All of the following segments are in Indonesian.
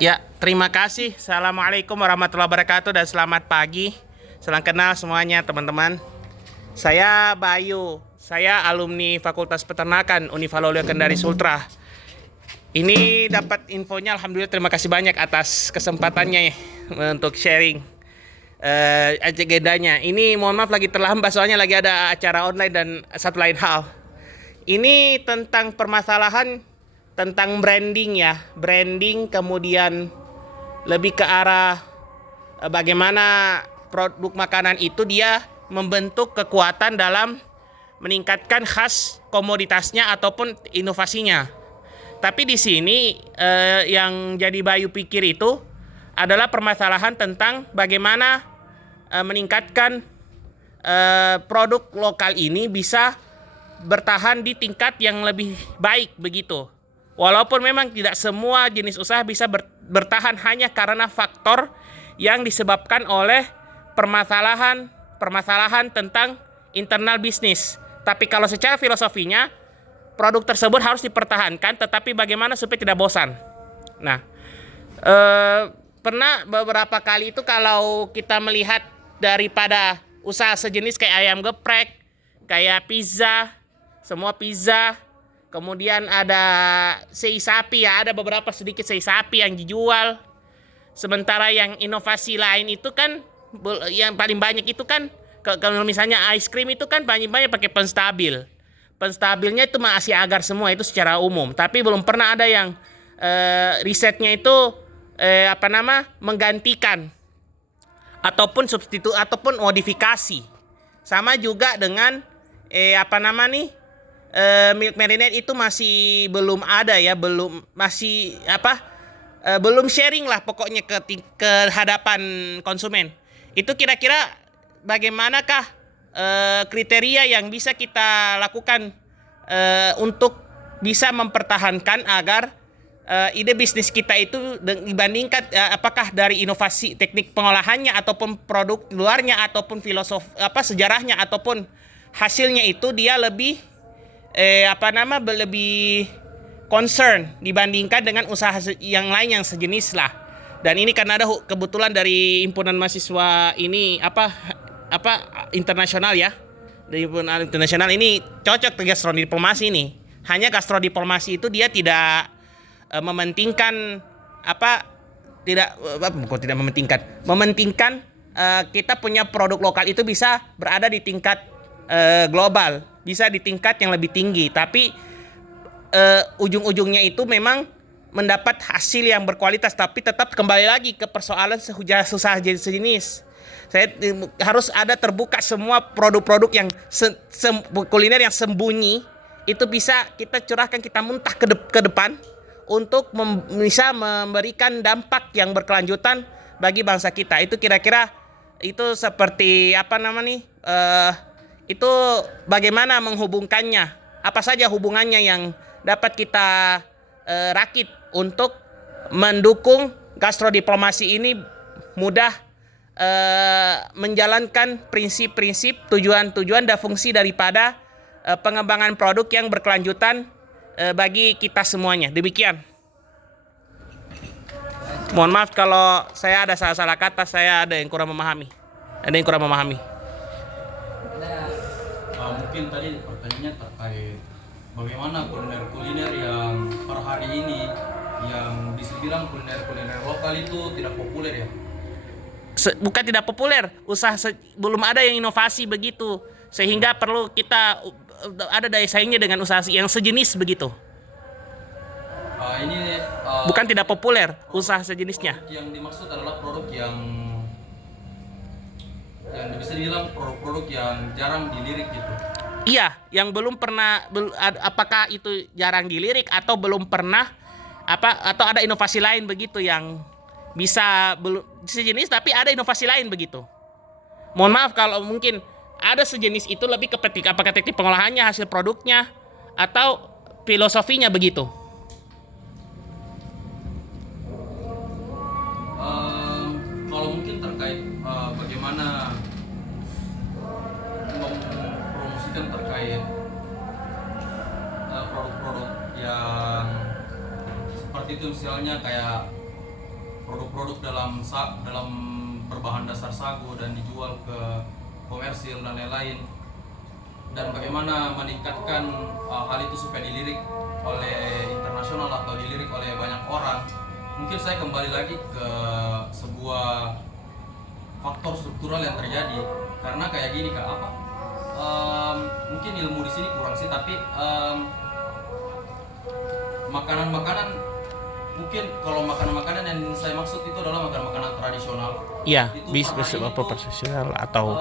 Ya, terima kasih. Assalamualaikum warahmatullahi wabarakatuh dan selamat pagi. Salam kenal semuanya, teman-teman. Saya Bayu. Saya alumni Fakultas Peternakan Univalolio Kendari Sultra. Ini dapat infonya, alhamdulillah, terima kasih banyak atas kesempatannya untuk sharing agendanya. Ini mohon maaf lagi terlambat soalnya lagi ada acara online dan satu lain hal. Ini tentang permasalahan tentang branding ya, branding kemudian lebih ke arah bagaimana produk makanan itu dia membentuk kekuatan dalam meningkatkan khas komoditasnya ataupun inovasinya. Tapi di sini yang jadi Bayu pikir itu adalah permasalahan tentang bagaimana meningkatkan produk lokal ini bisa bertahan di tingkat yang lebih baik begitu. Walaupun memang tidak semua jenis usaha bisa bertahan hanya karena faktor yang disebabkan oleh permasalahan tentang internal bisnis. Tapi kalau secara filosofinya produk tersebut harus dipertahankan, tetapi bagaimana supaya tidak bosan. Nah, pernah beberapa kali itu kalau kita melihat daripada usaha sejenis kayak ayam geprek, kayak pizza, semua pizza, kemudian ada sei sapi ya, ada beberapa sedikit sei sapi yang dijual. Sementara yang inovasi lain itu kan, yang paling banyak itu kan, kalau misalnya ice cream itu kan banyak pakai penstabil. Penstabilnya itu masih agar semua itu secara umum, tapi belum pernah ada yang risetnya itu menggantikan ataupun substitut ataupun modifikasi. Sama juga dengan milk marinade itu masih belum ada ya, belum sharing lah pokoknya ke hadapan konsumen. Itu kira-kira bagaimanakah kriteria yang bisa kita lakukan untuk bisa mempertahankan agar ide bisnis kita itu dibandingkan apakah dari inovasi teknik pengolahannya ataupun produk luarnya ataupun sejarahnya ataupun hasilnya itu dia lebih lebih concern dibandingkan dengan usaha yang lain yang sejenis lah. Dan ini karena ada kebetulan dari himpunan mahasiswa ini internasional ya. Dari himpunan internasional ini cocok ke gastrodiplomasi ini. Hanya gastrodiplomasi itu dia tidak mementingkan kita punya produk lokal itu bisa berada di tingkat global, bisa di tingkat yang lebih tinggi, tapi ujung-ujungnya itu memang mendapat hasil yang berkualitas, tapi tetap kembali lagi ke persoalan usaha sejenis. Saya harus ada terbuka semua produk-produk yang kuliner yang sembunyi itu bisa kita curahkan, kita muntah ke depan untuk bisa memberikan dampak yang berkelanjutan bagi bangsa kita. Itu kira-kira itu seperti itu bagaimana menghubungkannya, apa saja hubungannya yang dapat kita rakit untuk mendukung gastrodiplomasi ini mudah menjalankan prinsip-prinsip, tujuan-tujuan dan fungsi daripada pengembangan produk yang berkelanjutan bagi kita semuanya. Demikian. Mohon maaf kalau saya ada salah-salah kata, saya ada yang kurang memahami. Mungkin tadi pertanyaannya terkait bagaimana kuliner-kuliner yang per hari ini yang bisa bilang kuliner-kuliner lokal itu tidak populer ya? Bukan tidak populer, belum ada yang inovasi begitu, sehingga perlu kita ada daya saingnya dengan usaha yang sejenis begitu. Bukan tidak populer usaha sejenisnya. Yang dimaksud adalah produk yang bisa dibilang produk-produk yang jarang dilirik gitu. Iya, yang belum pernah, apakah itu jarang dilirik atau belum pernah atau ada inovasi lain begitu yang bisa belum sejenis tapi ada inovasi lain begitu. Mohon maaf kalau mungkin ada sejenis itu lebih ke apakah teknik pengolahannya, hasil produknya, atau filosofinya begitu. Kalau mungkin terkait bagaimana mempromosikan terkait produk-produk yang seperti itu, misalnya kayak produk-produk dalam berbahan dasar sagu dan dijual ke komersil dan lain-lain, dan bagaimana meningkatkan hal itu supaya dilirik oleh internasional atau dilirik oleh banyak orang. Mungkin saya kembali lagi ke sebuah faktor struktural yang terjadi, karena kayak gini Kak, mungkin ilmu di sini kurang sih, tapi makanan-makanan, mungkin kalau makanan-makanan yang saya maksud itu adalah makanan-makanan tradisional. Iya, Itu bisa per hari ini tuh, profesional atau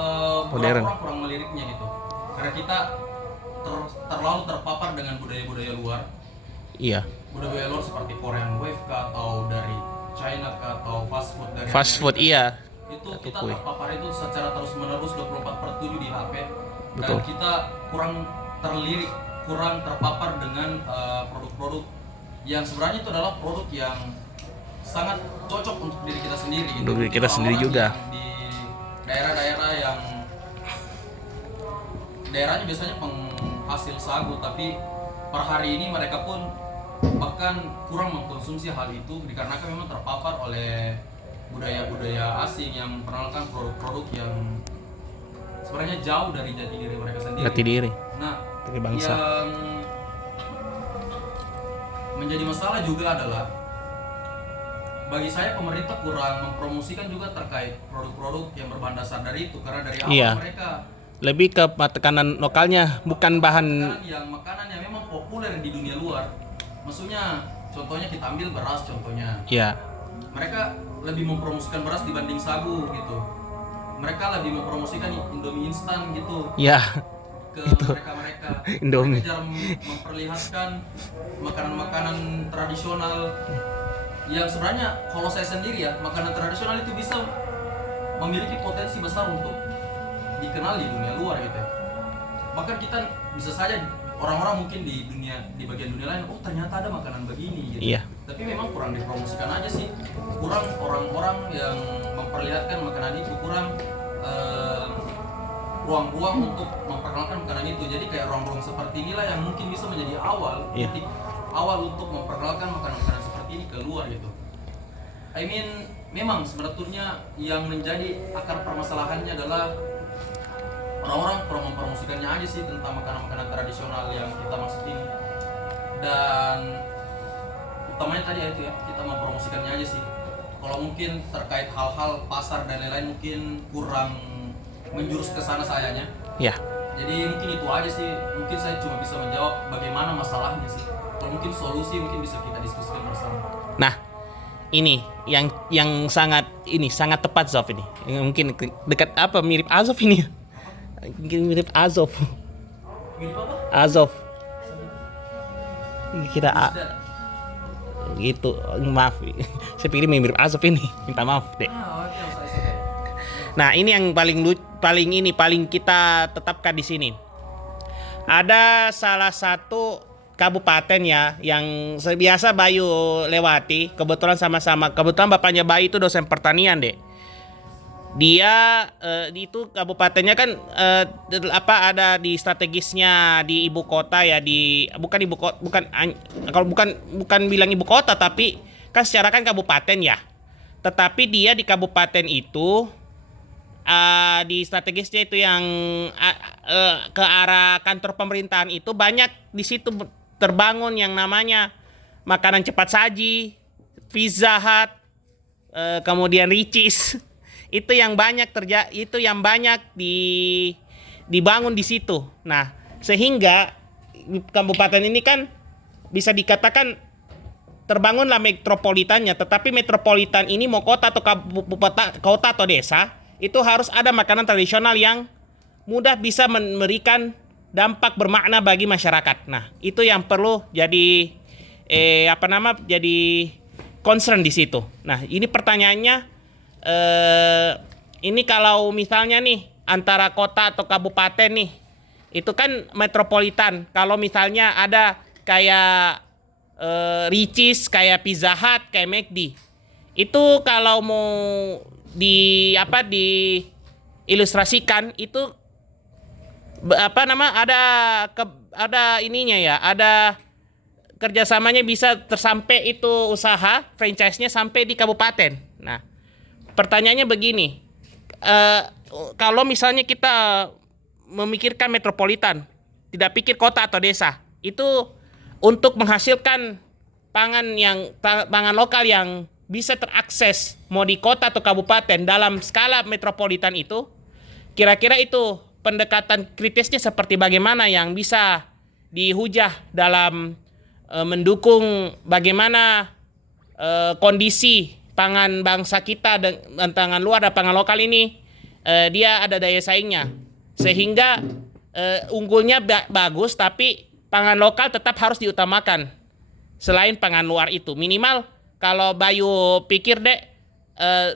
modern. orang kurang meliriknya gitu, karena kita terlalu terpapar dengan budaya-budaya luar. Iya, Budaya luar seperti Korean Wave kah, atau dari China kah, atau fast food dari fast food iya. itu Atau kita kue. terpapar itu secara terus menerus 24/7 di HP. Dan Betul. kita kurang terlirik, kurang terpapar dengan produk-produk yang sebenarnya itu adalah produk yang sangat cocok untuk diri kita sendiri gitu. Untuk diri kita Orang-orang sendiri juga. yang di daerah-daerah yang daerahnya biasanya penghasil sagu, tapi per hari ini mereka pun bahkan kurang mengkonsumsi hal itu dikarenakan memang terpapar oleh budaya-budaya asing yang memperkenalkan produk-produk yang sebenarnya jauh dari jati diri mereka sendiri. Jati diri Nah, dari bangsa. yang menjadi masalah juga adalah bagi saya pemerintah kurang mempromosikan juga terkait produk-produk yang berbahan dasar dari itu, karena dari awal Iya. mereka Lebih ke makanan lokalnya, bukan bahan. makanan yang memang populer di dunia luar. Maksudnya contohnya kita ambil beras contohnya. Ya, Mereka lebih mempromosikan beras dibanding sagu gitu. Mereka lebih mempromosikan Indomie instan gitu ya, ke Itu. mereka. Indomie. Mereka jarang memperlihatkan makanan-makanan tradisional yang sebenarnya kalau saya sendiri ya, makanan tradisional itu bisa memiliki potensi besar untuk dikenal di dunia luar gitu ya. Bahkan kita bisa saja orang-orang mungkin di bagian dunia lain, oh ternyata ada makanan begini gitu. Iya. Tapi memang kurang dipromosikan aja sih. Kurang orang-orang yang memperlihatkan makanan itu, kurang ruang-ruang untuk memperkenalkan makanan itu. Jadi kayak ruang-ruang seperti inilah yang mungkin bisa menjadi awal, Iya. titik awal untuk memperkenalkan makanan-makanan seperti ini ke luar gitu. Memang sebetulnya yang menjadi akar permasalahannya adalah orang-orang kurang mempromosikannya aja sih tentang makanan-makanan tradisional yang kita maksud ini. Dan utamanya tadi ya itu ya, kita mempromosikannya aja sih. Kalau mungkin terkait hal-hal pasar dan lain-lain mungkin kurang menjurus ke sana sayanya. ya. Jadi mungkin itu aja sih. Mungkin saya cuma bisa menjawab bagaimana masalahnya sih. Kalau mungkin solusi mungkin bisa kita diskusikan bersama. Nah, ini yang sangat tepat Zof ini. Yang mungkin dekat apa mirip Azov ini. Mungkin mirip Azov. Mirip apa? Azov. Kira Sudah. gitu. Maaf. Saya pikir mirip Azov ini. Minta maaf, Dek. Oke, oke. Nah, ini yang paling kita tetapkan di sini. Ada salah satu kabupaten ya yang biasa Bayu lewati, kebetulan bapaknya Bayu itu dosen pertanian, Dek. Dia itu kabupatennya kan ada di strategisnya di ibu kota ya, bukan bilang ibu kota, tapi kan secara kan kabupaten ya. Tetapi dia di kabupaten itu di strategisnya itu yang ke arah kantor pemerintahan itu banyak di situ terbangun yang namanya makanan cepat saji, Pizza Hut, kemudian Ricis. Itu yang banyak dibangun di situ. Nah, sehingga kabupaten ini kan bisa dikatakan terbangunlah metropolitannya, tetapi metropolitan ini mau kota atau kota atau desa, itu harus ada makanan tradisional yang mudah bisa memberikan dampak bermakna bagi masyarakat. Nah, itu yang perlu jadi jadi concern di situ. Nah, ini pertanyaannya, ini kalau misalnya nih antara kota atau kabupaten nih, itu kan metropolitan. Kalau misalnya ada kayak Ricis, kayak Pizza Hut, kayak McD, itu kalau mau diilustrasikan itu ada ininya ya, ada kerjasamanya bisa tersampai itu usaha franchise-nya sampai di kabupaten. Nah, pertanyaannya begini, kalau misalnya kita memikirkan metropolitan, tidak pikir kota atau desa, itu untuk menghasilkan pangan lokal yang bisa terakses mau di kota atau kabupaten dalam skala metropolitan itu, kira-kira itu pendekatan kritisnya seperti bagaimana yang bisa dihujah dalam mendukung bagaimana kondisi pangan bangsa kita dan pangan luar dan pangan lokal ini dia ada daya saingnya, sehingga unggulnya bagus, tapi pangan lokal tetap harus diutamakan selain pangan luar itu. Minimal kalau Bayu pikir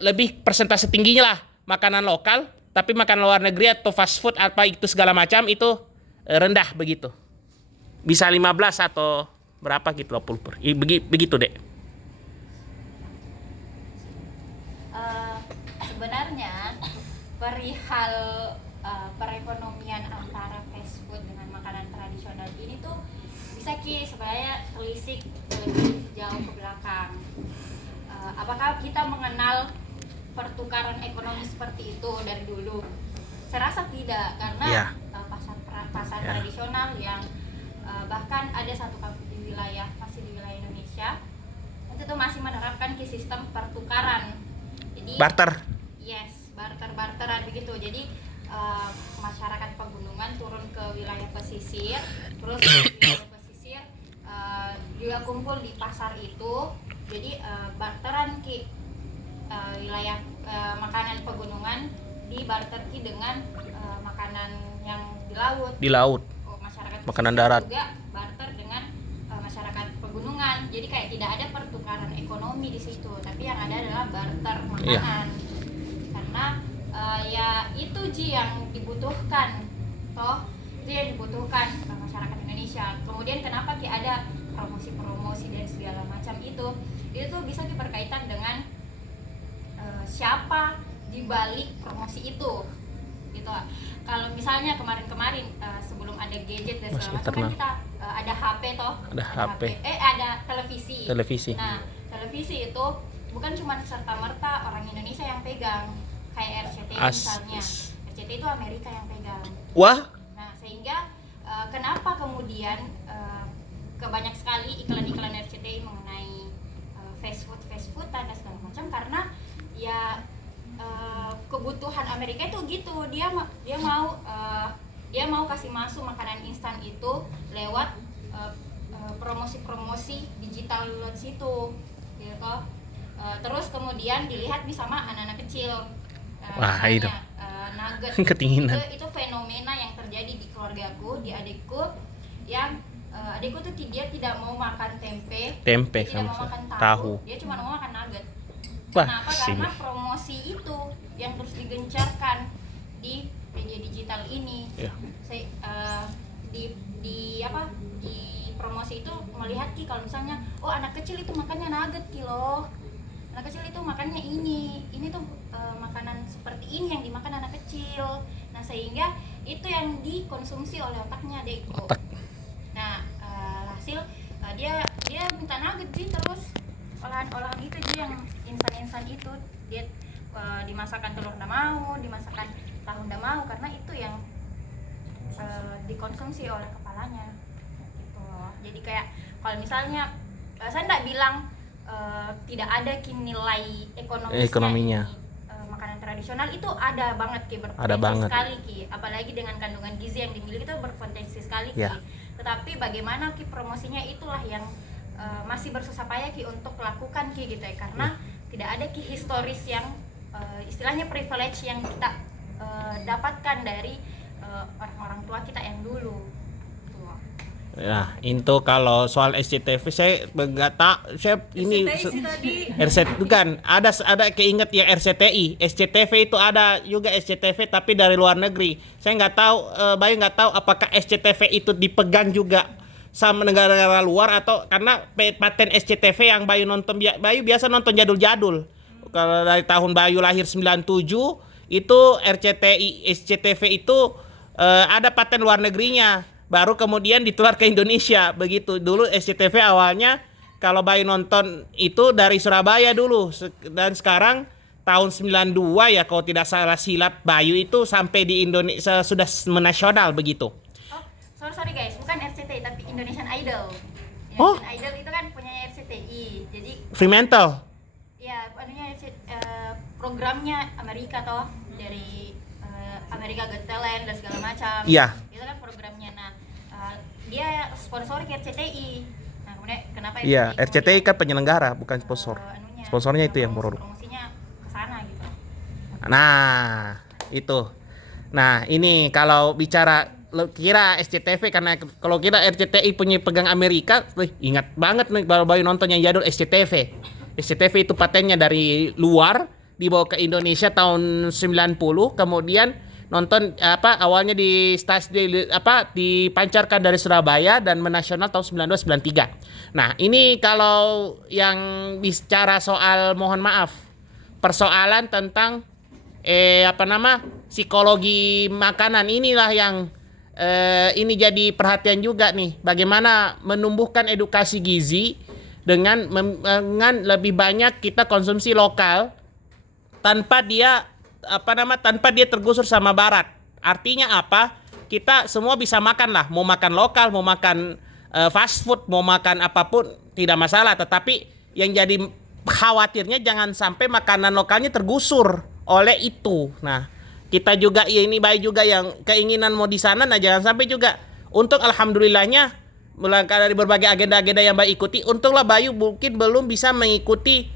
lebih persentase tingginya lah makanan lokal, tapi makanan luar negeri atau fast food apa itu segala macam itu rendah begitu. Bisa 15 atau berapa gitu, 20%. Begitu, Dek. Sebenarnya perihal perekonomian antara fast food dengan makanan tradisional ini tuh bisa sebenarnya telisik lebih jauh ke belakang. Apakah kita mengenal pertukaran ekonomi seperti itu dari dulu? Saya rasa tidak, karena pasar tradisional yang bahkan ada satu wilayah, masih di wilayah Indonesia, itu tuh masih menerapkan sistem pertukaran. Jadi barter. Yes, barteran begitu. Jadi masyarakat pegunungan turun ke wilayah pesisir, terus wilayah pesisir juga kumpul di pasar itu. Jadi barteran wilayah makanan pegunungan dibarter dengan makanan yang di laut. Di laut. Masyarakat makanan darat juga barter dengan masyarakat pegunungan. Jadi kayak tidak ada pertukaran ekonomi di situ, tapi yang ada adalah barter makanan. Karena ya itu yang dibutuhkan, itu yang dibutuhkan masyarakat Indonesia. Kemudian kenapa ada promosi-promosi dan segala macam itu tuh bisa diperkaitan dengan siapa di balik promosi itu, gitu. Kalau misalnya kemarin-kemarin sebelum ada gadget dan segala macam kan kita ada HP ada HP. Ada televisi. Nah, televisi itu bukan cuma serta-merta orang Indonesia yang pegang, kayak RCTI misalnya. RCTI itu Amerika yang pegang. Wah. Nah, sehingga kenapa kemudian kebanyak sekali iklan-iklan RCTI mengenai fast food dan segala macam, karena ya kebutuhan Amerika itu gitu. Dia mau kasih masuk makanan instan itu lewat promosi-promosi digital lewat situ, gitu. Terus kemudian dilihat nih sama anak-anak kecil. Wah, itu nugget. Ketingginan. Itu fenomena yang terjadi di keluargaku, di adikku, yang adikku tuh dia tidak mau makan tempe dia tidak mau makan tahu, dia cuma mau makan nugget. Kenapa? Karena promosi itu yang terus digencarkan di media digital ini. Di promosi itu melihat kalau misalnya anak kecil itu makannya nugget loh, anak kecil itu makannya ini tuh makanan seperti ini yang dimakan anak kecil. Nah, sehingga itu yang dikonsumsi oleh otaknya adikku. Nah, hasil dia minta nugget sih, terus olahan itu dia yang instan itu dia dimasakkan telur nggak mau, dimasakkan tahu nggak mau, karena itu yang dikonsumsi oleh kepalanya gitu. Jadi kayak kalau misalnya saya nggak bilang tidak ada nilai ekonominya. Makanan tradisional itu ada banget berpotensi sekali apalagi dengan kandungan gizi yang dimiliki itu berpotensi sekali Tetapi bagaimana promosinya itulah yang masih bersusah payah untuk lakukan gitu ya, karena tidak ada historis yang istilahnya privilege yang kita dapatkan dari orang-orang tua kita yang dulu. Ya, itu kalau soal SCTV saya nggak tahu. Saya ini RCTI bukan ada keinget yang RCTI, SCTV itu ada juga SCTV tapi dari luar negeri. Saya nggak tahu, Bayu nggak tahu apakah SCTV itu dipegang juga sama negara-negara luar atau karena paten SCTV yang Bayu nonton, Bayu biasa nonton jadul-jadul. Kalau dari tahun Bayu lahir 97 itu RCTI SCTV itu ada paten luar negerinya. baru kemudian ditular ke Indonesia begitu. Dulu SCTV awalnya kalau Bayu nonton itu dari Surabaya dulu, dan sekarang tahun 92 ya kalau tidak salah silap, Bayu itu sampai di Indonesia sudah menasional begitu. Oh, sorry guys, bukan RCTI tapi Indonesian Idol. Oh. Indonesian Idol itu kan punya RCTI. Jadi Fremantle. ya programnya Amerika toh, dari Amerika Got Talent dan segala macam. Iya. Itu kan programnya. Nah, dia sponsori ke RCTI. Nah, kemudian kenapa Iya, RCTI RCTI kan penyelenggara bukan sponsor. Sponsornya itu yang produk. Promosinya ke sana gitu. Nah, itu. Nah, ini kalau bicara lo kira SCTV, karena kalau kira RCTI punya pegang Amerika, ingat banget nih kalau Bayu nonton yang jadul SCTV. SCTV itu patennya dari luar dibawa ke Indonesia tahun 90, kemudian nonton awalnya di stasiun dipancarkan dari Surabaya dan menasional tahun 1993. Nah, ini kalau yang bicara soal, mohon maaf, persoalan tentang psikologi makanan, inilah yang ini jadi perhatian juga nih, bagaimana menumbuhkan edukasi gizi dengan lebih banyak kita konsumsi lokal tanpa dia tergusur sama barat. Artinya apa? Kita semua bisa makan lah, mau makan lokal, mau makan fast food, mau makan apapun tidak masalah, tetapi yang jadi khawatirnya jangan sampai makanan lokalnya tergusur oleh itu. Nah, kita juga ya ini Bayu juga yang keinginan mau di sana, nah jangan sampai juga. Untuk alhamdulillahnya dari berbagai agenda-agenda yang Bayu ikuti, untunglah Bayu mungkin belum bisa mengikuti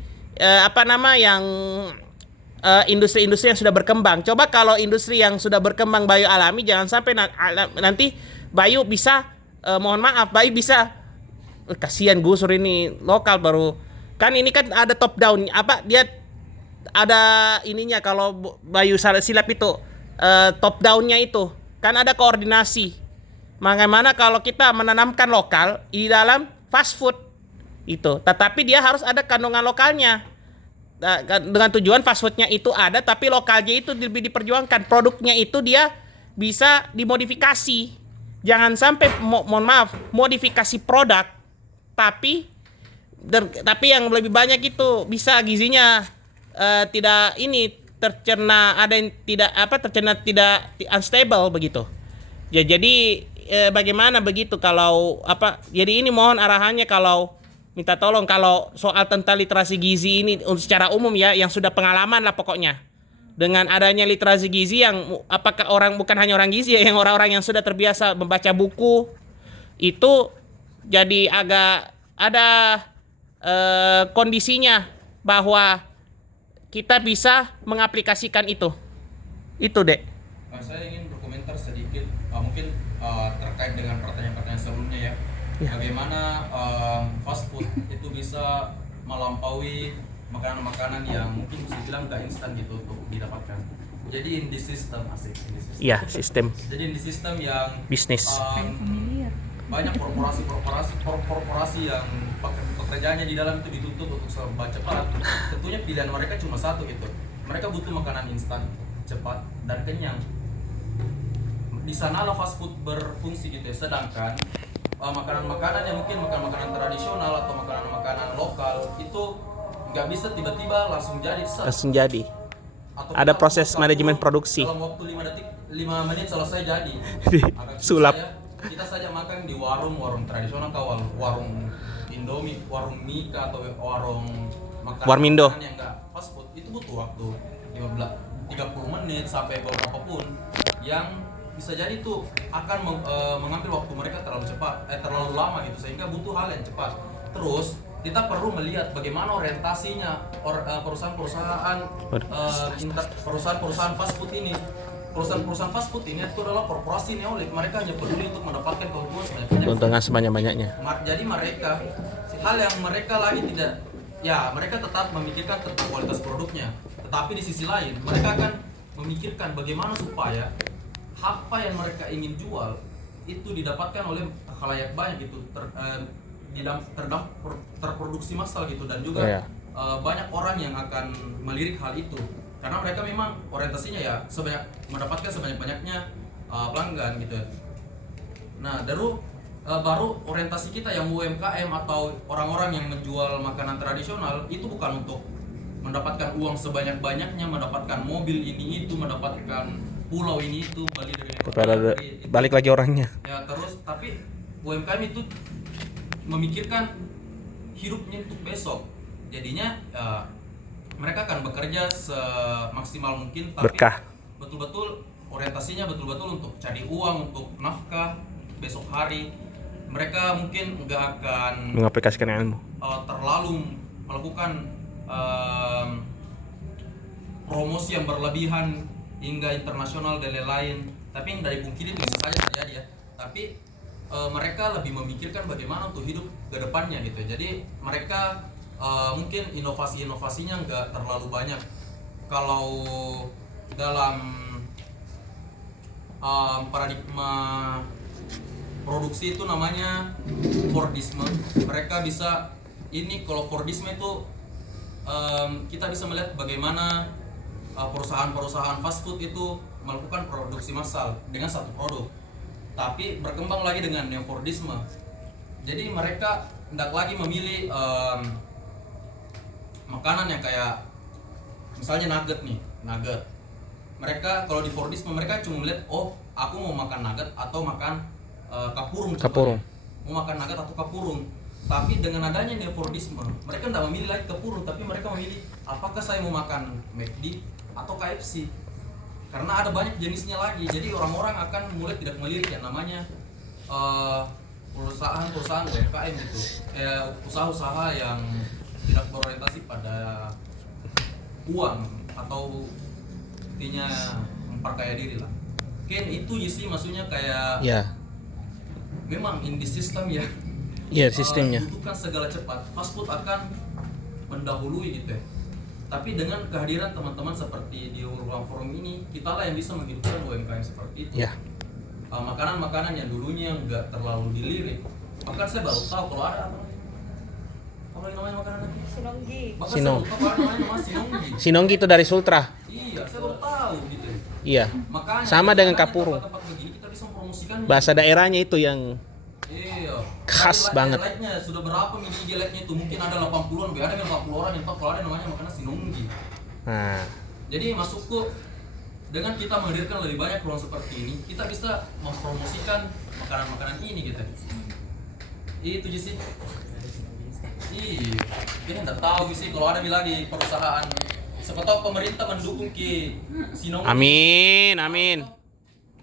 industri-industri yang sudah berkembang. Coba kalau industri yang sudah berkembang Bayu alami, jangan sampai nanti Bayu bisa mohon maaf, Bayu bisa kasihan gusur ini lokal baru. Kan ini kan ada top down, dia ada ininya kalau Bayu silap itu top downnya itu kan ada koordinasi. Bagaimana kalau kita menanamkan lokal di dalam fast food itu, tetapi dia harus ada kandungan lokalnya. Dengan tujuan fast foodnya itu ada, tapi lokalnya itu lebih diperjuangkan. Produknya itu dia bisa dimodifikasi. Jangan sampai mohon maaf, modifikasi produk, tapi yang lebih banyak itu bisa gizinya tidak tercerna, ada yang tercerna tidak unstable begitu. Ya jadi bagaimana begitu kalau jadi ini mohon arahannya, kalau minta tolong kalau soal tentang literasi gizi ini secara umum ya, yang sudah pengalaman lah pokoknya. Dengan adanya literasi gizi yang apakah bukan hanya orang gizi ya, yang orang-orang yang sudah terbiasa membaca buku itu jadi agak ada kondisinya bahwa kita bisa mengaplikasikan itu. Itu, Dek. Saya ingin berkomentar sedikit mungkin terkait dengan pertanyaan-pertanyaan sebelumnya ya. Bagaimana fast food itu bisa melampaui makanan-makanan yang mungkin bisa dibilang gak instan gitu untuk didapatkan. Jadi in this system, Iya, sistem. Jadi in this system yang bisnis. Banyak korporasi yang pekerjaannya di dalam itu dituntut untuk serba cepat. Tentunya pilihan mereka cuma satu gitu. Mereka butuh makanan instan, cepat dan kenyang. Di sanalah fast food berfungsi gitu ya. Sedangkan makanan-makanan yang mungkin makanan tradisional atau makanan-makanan lokal itu nggak bisa tiba-tiba langsung jadi. Atau ada proses manajemen produksi. Dalam waktu 5 menit selesai jadi. Sulap. Kita saja makan di warung tradisional, warung Indomie, warung Mika atau warung Warmindo yang enggak fast food, itu butuh waktu 30 menit sampai beberapa pun, yang bisa jadi tuh akan mengambil waktu mereka terlalu lama gitu, sehingga butuh hal yang cepat. Terus kita perlu melihat bagaimana orientasinya perusahaan fast food ini. Perusahaan fast food ini itu adalah korporasi neolib. Mereka hanya peduli untuk mendapatkan keuntungan sebanyak-banyaknya. Jadi hal yang mereka lagi tidak, ya mereka tetap memikirkan tentang kualitas produknya, tetapi di sisi lain mereka akan memikirkan bagaimana supaya apa yang mereka ingin jual itu didapatkan oleh khalayak banyak gitu, terproduksi massal gitu, dan juga banyak orang yang akan melirik hal itu. Karena mereka memang orientasinya ya mendapatkan sebanyak-banyaknya pelanggan gitu. Nah, baru orientasi kita yang UMKM atau orang-orang yang menjual makanan tradisional itu bukan untuk mendapatkan uang sebanyak-banyaknya, mendapatkan mobil ini itu, mendapatkan pulau ini itu, balik dari Kepada itu. balik lagi orangnya. Ya terus, tapi UMKM itu memikirkan hidupnya untuk besok. Jadinya mereka akan bekerja semaksimal mungkin, tapi Berkah. betul-betul orientasinya betul-betul untuk cari uang, untuk nafkah besok hari. Mereka mungkin nggak akan Mengaplikasikan ilmu. terlalu melakukan promosi yang berlebihan hingga internasional dan lain-lain. Tapi yang dari pungkiri itu bisa saja terjadi ya. Tapi mereka lebih memikirkan bagaimana untuk hidup ke depannya gitu. Jadi mereka mungkin inovasi-inovasinya nggak terlalu banyak. Kalau dalam paradigma produksi itu namanya Fordisme. Mereka bisa kalau Fordisme itu kita bisa melihat bagaimana perusahaan-perusahaan fast food itu melakukan produksi massal dengan satu produk, tapi berkembang lagi dengan Neo-Fordisme. Jadi mereka tidak lagi memilih makanan yang kayak misalnya nugget. Mereka kalau di Fordisme mereka cuma melihat, oh aku mau makan nugget atau makan kapurung. Mau makan nugget atau kapurung. Tapi dengan adanya Neo-Fordisme, mereka tidak memilih lagi kapurung, tapi mereka memilih apakah saya mau makan McD atau KFC. Karena ada banyak jenisnya lagi. Jadi orang-orang akan mulai tidak melirik yang namanya perusahaan UMKM gitu. Usaha-usaha yang tidak berorientasi pada uang atau intinya memperkaya diri lah. Mungkin itu sih maksudnya kayak memang in the system ya. Iya, sistemnya. Butuhkan segala cepat. Fast food akan mendahului gitu ya. Tapi dengan kehadiran teman-teman seperti di ruang forum ini, kita lah yang bisa menghidupkan UMKM seperti itu. Ya. Makanan-makanan yang dulunya nggak terlalu dilirik. Bahkan saya baru tahu kalau ada apa namanya makanan itu? Sinonggi. Bahkan saya baru tahu kalau namanya sinonggi. Sinonggi itu dari Sultra. Iya, saya baru tahu gitu. Iya. Makanya Sama dengan makanya kapurung. tempat-tempat begini kita bisa mempromosikan. Bahasa daerahnya itu yang Iya. khas banget. Like-nya sudah berapa IG like-nya itu? Mungkin ada 80-an, ada 80 orang yang tahu kalau ada namanya makanan sinonggi. Nah, Jadi masukku dengan kita menghadirkan lebih banyak ruang seperti ini, kita bisa mempromosikan makanan-makanan ini gitu. Itu sih. Iya. Kita enggak tahu sih kalau ada lagi perusahaan. Siapa tahu pemerintah mendukung ki sinonggi. amin.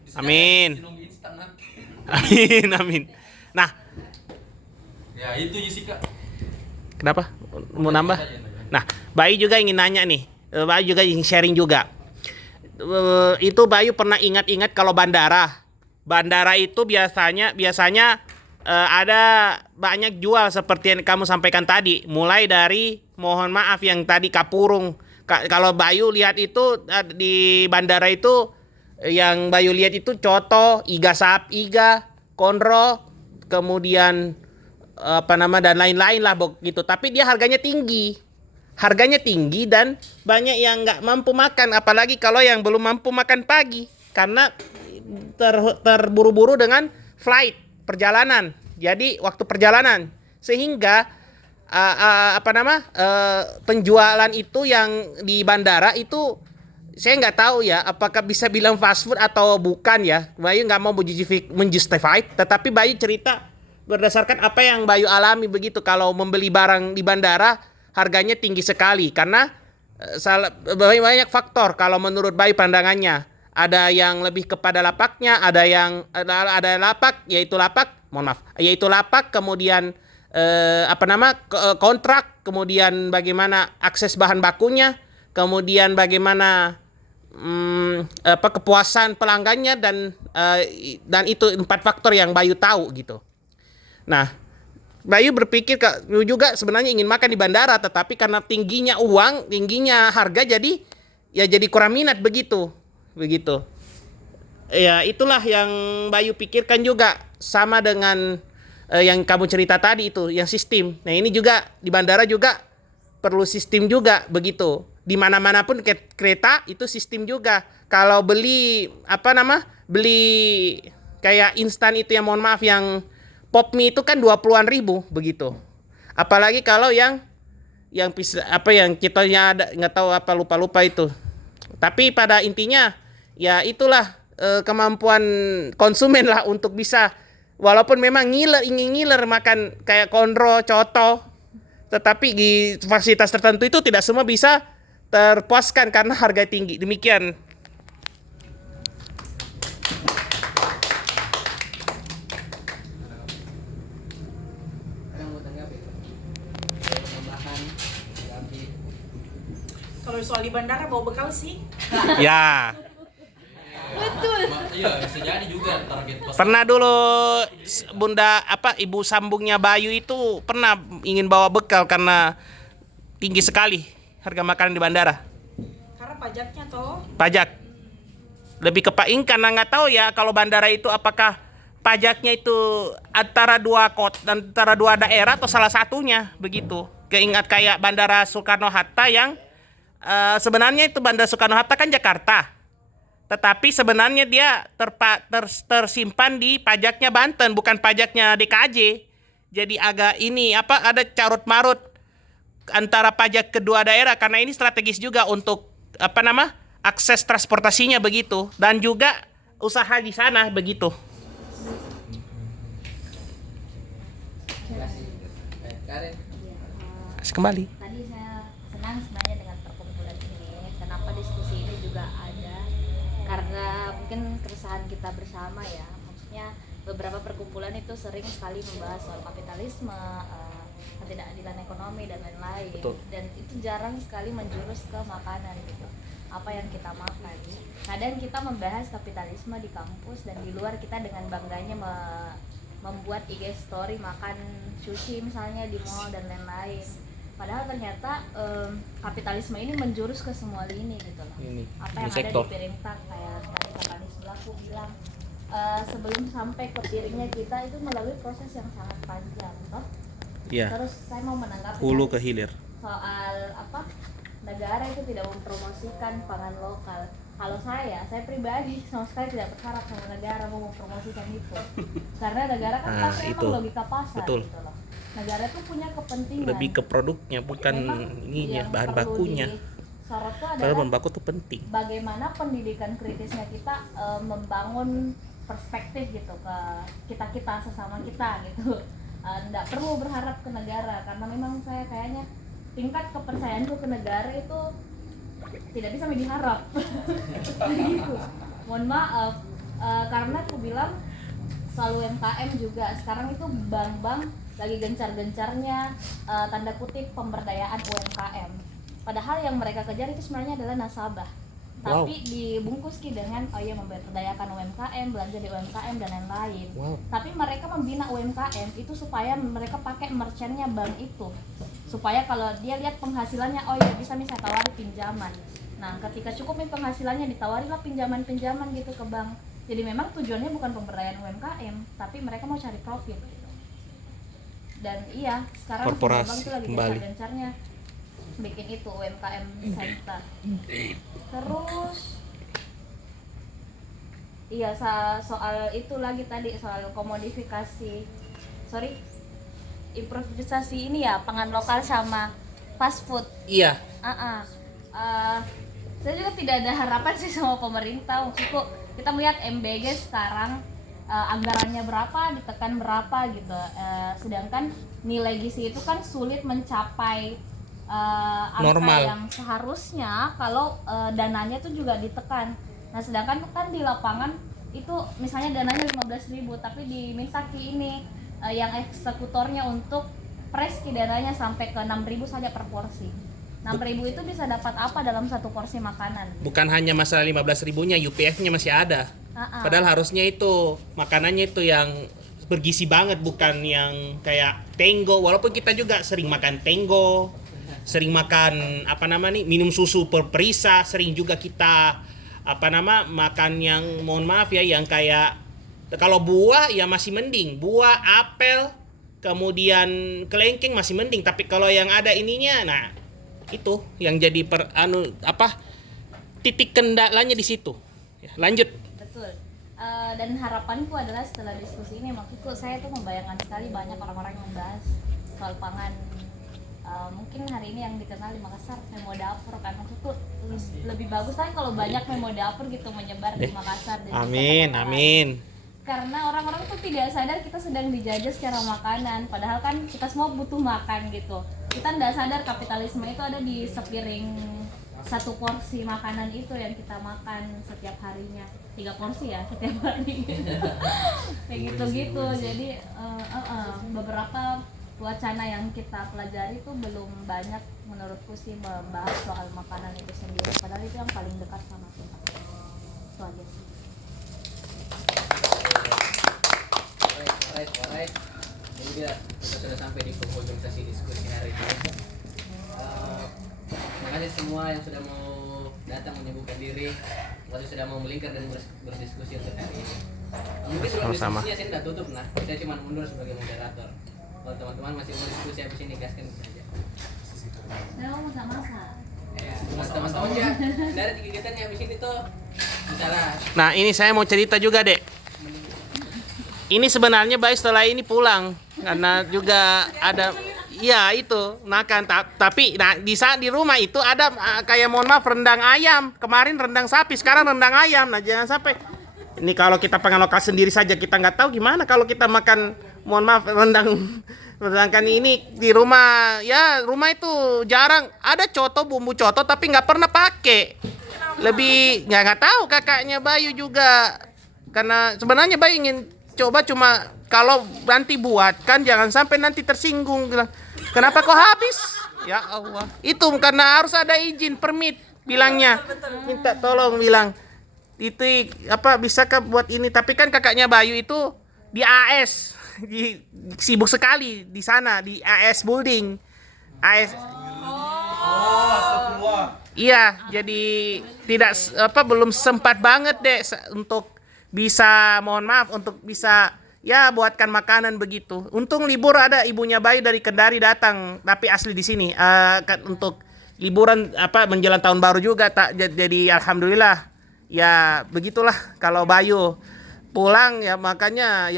Bisa Amin. jadi sinonggi instan nanti. Amin. Nah, Ya itu Jessica. kenapa? Mau nambah? Nah, Bayu juga ingin nanya nih. Bayu juga ingin sharing juga. Itu Bayu pernah ingat-ingat kalau bandara itu biasanya ada banyak jual seperti yang kamu sampaikan tadi. Mulai dari mohon maaf yang tadi kapurung. Kalau Bayu lihat itu di bandara itu yang Bayu lihat itu coto, iga konro, kemudian dan lain-lain lah begitu. Tapi dia harganya tinggi dan banyak yang nggak mampu makan, apalagi kalau yang belum mampu makan pagi karena terburu-buru dengan perjalanan. Jadi waktu perjalanan sehingga penjualan itu yang di bandara itu saya nggak tahu ya apakah bisa bilang fast food atau bukan ya. Bayu nggak mau menjustify, tetapi Bayu cerita berdasarkan apa yang Bayu alami begitu. Kalau membeli barang di bandara harganya tinggi sekali karena banyak faktor. Kalau menurut Bayu pandangannya ada yang lebih kepada lapaknya, ada lapak yaitu lapak, kemudian kontrak, kemudian bagaimana akses bahan bakunya, kemudian bagaimana kepuasan pelanggannya dan itu 4 faktor yang Bayu tahu gitu. Nah, Bayu berpikir juga sebenarnya ingin makan di bandara, tetapi karena tingginya harga jadi kurang minat begitu. Ya, itulah yang Bayu pikirkan juga sama dengan yang kamu cerita tadi itu, yang sistem. Nah, ini juga di bandara juga perlu sistem juga begitu. Di mana-mana pun kereta itu sistem juga. Kalau beli kayak instan itu yang mohon maaf yang pop mie itu kan 20-an ribu begitu. Apalagi kalau yang yang kitanya ada nggak tahu apa lupa itu. Tapi pada intinya ya itulah kemampuan konsumen lah untuk bisa walaupun memang ingin ngiler makan kayak konro, coto, tetapi di fasilitas tertentu itu tidak semua bisa terpuaskan karena harga tinggi. Demikian. Kalau soal di bandara bawa bekal sih. Ya. Iya, bisa jadi juga target pasar. Pernah dulu ibu sambungnya Bayu itu pernah ingin bawa bekal karena tinggi sekali harga makanan di bandara. Karena pajaknya toh. Pajak. Lebih ke karena nggak tahu ya kalau bandara itu apakah pajaknya itu antara dua daerah atau salah satunya begitu. Keingat kayak Bandara Soekarno-Hatta yang sebenarnya itu Bandara Soekarno-Hatta kan Jakarta. Tetapi sebenarnya dia tersimpan di pajaknya Banten, bukan pajaknya DKJ. Jadi agak ada carut marut antara pajak kedua daerah karena ini strategis juga untuk akses transportasinya begitu dan juga usaha di sana begitu. Kembali. Tadi saya senang sebenarnya dengan perkumpulan ini. Kenapa diskusi ini juga ada? Karena mungkin keresahan kita bersama ya. Maksudnya beberapa perkumpulan itu sering sekali membahas soal kapitalisme, ketidakadilan ekonomi dan lain-lain. Betul. Dan itu jarang sekali menjurus ke makanan gitu. Apa yang kita makan. Kadang kita membahas kapitalisme di kampus dan di luar kita dengan bangganya membuat IG story makan sushi misalnya di mall dan lain-lain. Padahal ternyata kapitalisme ini menjurus ke semua lini gitu loh. Apa yang ada di piring tak kayak tadi Kak Selaku bilang sebelum sampai ke piringnya kita itu melalui proses yang sangat panjang toh. Iya. Terus saya mau menanggapi Hulu ke hilir. soal negara itu tidak mempromosikan pangan lokal. Kalau saya pribadi sama sekali tidak berharap sama negara mau mempromosikan itu. Karena negara kan pakai emang logika pasar gitu loh. Negara tuh punya kepentingan. Lebih ke produknya bukan ininya bahan bakunya. Sorot tuh Karena adalah bahan baku tuh penting. bagaimana pendidikan kritisnya kita membangun perspektif gitu ke kita sesama kita gitu. Nggak perlu berharap ke negara karena memang saya kayaknya tingkat kepercayaanku ke negara itu tidak bisa diharap. Gitu. Mohon maaf karena aku bilang soal UMKM juga sekarang itu bank-bank lagi gencar-gencarnya tanda kutip pemberdayaan UMKM. Padahal yang mereka kejar itu sebenarnya adalah nasabah. Wow. Tapi dibungkus dengan memberdayakan UMKM, belanja di UMKM dan lain-lain. Wow. Tapi mereka membina UMKM itu supaya mereka pakai merchantnya bank itu. Supaya kalau dia lihat penghasilannya, bisa nih saya tawari pinjaman. Nah, ketika cukup nih penghasilannya ditawarilah pinjaman-pinjaman gitu ke bank. Jadi memang tujuannya bukan pemberdayaan UMKM, tapi mereka mau cari profit gitu. Dan iya, sekarang Korporasi bank itu lagi kembali. gencar-gencarnya bikin itu UMKM center. Terus iya soal itu lagi tadi soal improvisasi ini ya pangan lokal sama fast food. Iya. Saya juga tidak ada harapan sih sama pemerintah. Maksudku kita melihat MBG sekarang anggarannya berapa, ditekan berapa gitu. Sedangkan nilai gizi itu kan sulit mencapai angka Normal. yang seharusnya kalau dananya tuh juga ditekan. Nah, sedangkan kan di lapangan itu misalnya dananya 15.000 tapi diminta yang eksekutornya untuk press dananya sampai ke 6.000 saja per porsi. 6.000 itu bisa dapat apa dalam satu porsi makanan? Bukan hanya masalah 15.000-nya, UPF-nya masih ada. Padahal harusnya itu makanannya itu yang bergizi banget, bukan yang kayak tenggo. Walaupun kita juga sering makan tenggo, sering makan minum susu per perisa, sering juga kita makan yang mohon maaf ya yang kayak kalau buah ya masih mending, buah apel kemudian kelengkeng masih mending, tapi kalau yang ada ininya nah itu yang jadi titik kendalanya di situ. Ya, lanjut. Betul. Dan harapanku adalah setelah diskusi ini, maksudku saya tuh membayangkan sekali banyak orang-orang yang membahas soal pangan. Mungkin hari ini yang dikenal di Makassar memo dapur kan, maksudku lebih bagus kan kalau banyak memo dapur gitu menyebar di Makassar dan di Amin, kota-kota lain. amin. Karena orang-orang tuh tidak sadar kita sedang dijajah secara makanan, padahal kan kita semua butuh makan gitu. Kita tidak sadar kapitalisme itu ada di sepiring satu porsi makanan itu yang kita makan setiap harinya, 3 porsi ya setiap hari kayak gitu-gitu. Jadi beberapa wacana yang kita pelajari itu belum banyak menurutku sih membahas soal makanan itu sendiri, padahal itu yang paling dekat sama kita. Itu aja sih. Alright. Jadi kita sudah sampai di penghujung sesi diskusi hari ini. Terima kasih semua yang sudah mau datang menyebutkan diri, masih sudah mau melingkar dan berdiskusi untuk hari ini. Mungkin sebelum Sama-sama. diskusinya saya tidak tutup, nah saya cuma mundur sebagai moderator. Kalau teman-teman masih mau diskusi habis ini, gaskan saja. Saya mau masa-masa. Ya, teman-teman ya, dari kegiatannya habis ini tuh bicara. Nah, ini saya mau cerita juga, Dek. Ini sebenarnya baik setelah ini pulang karena juga ada itu makan tapi nah di saat di rumah itu ada kayak mohon maaf rendang ayam, kemarin rendang sapi, sekarang rendang ayam. Nah, jangan sampai ini kalau kita pengen lokal sendiri saja kita nggak tahu gimana kalau kita makan mohon maaf rendang. Sedangkan ini di rumah rumah itu jarang ada bumbu coto tapi nggak pernah pakai. Lebih nggak tahu kakaknya Bayu juga karena sebenarnya Bayu ingin coba, cuma kalau nanti buat kan jangan sampai nanti tersinggung bilang kenapa kok habis, ya Allah, itu karena harus ada izin permit bilangnya, minta tolong bilang itu bisakah buat ini, tapi kan kakaknya Bayu itu di AS sibuk sekali di sana di AS Building AS. Iya, jadi tidak belum sempat banget deh untuk bisa mohon maaf untuk bisa buatkan makanan begitu. Untung libur ada ibunya Bayu dari Kendari datang, tapi asli di sini kan untuk liburan menjelang tahun baru juga jadi alhamdulillah ya begitulah kalau Bayu pulang ya makanya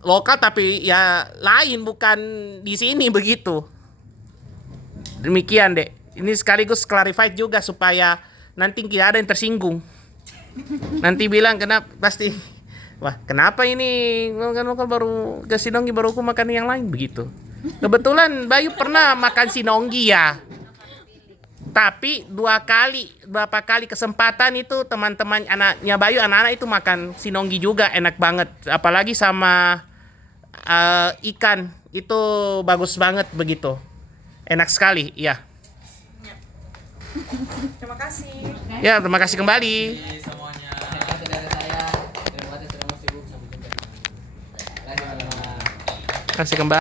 lokal tapi ya lain bukan di sini begitu. Demikian deh. Ini sekaligus clarified juga supaya nanti tidak ada yang tersinggung. Nanti bilang kenapa ini makan baru ke sinonggi baru aku makan yang lain begitu. Kebetulan Bayu pernah makan sinonggi ya. Tapi berapa kali kesempatan itu teman-teman anaknya Bayu, anak-anak itu makan sinonggi juga enak banget. Apalagi sama ikan itu bagus banget begitu. Enak sekali, ya. Terima kasih. Ya, terima kasih kembali. Semuanya. Terima kasih dari saya. Terima kasih sudah mau sibuk. Sampai jumpa. Terima kasih. Kasih kembali.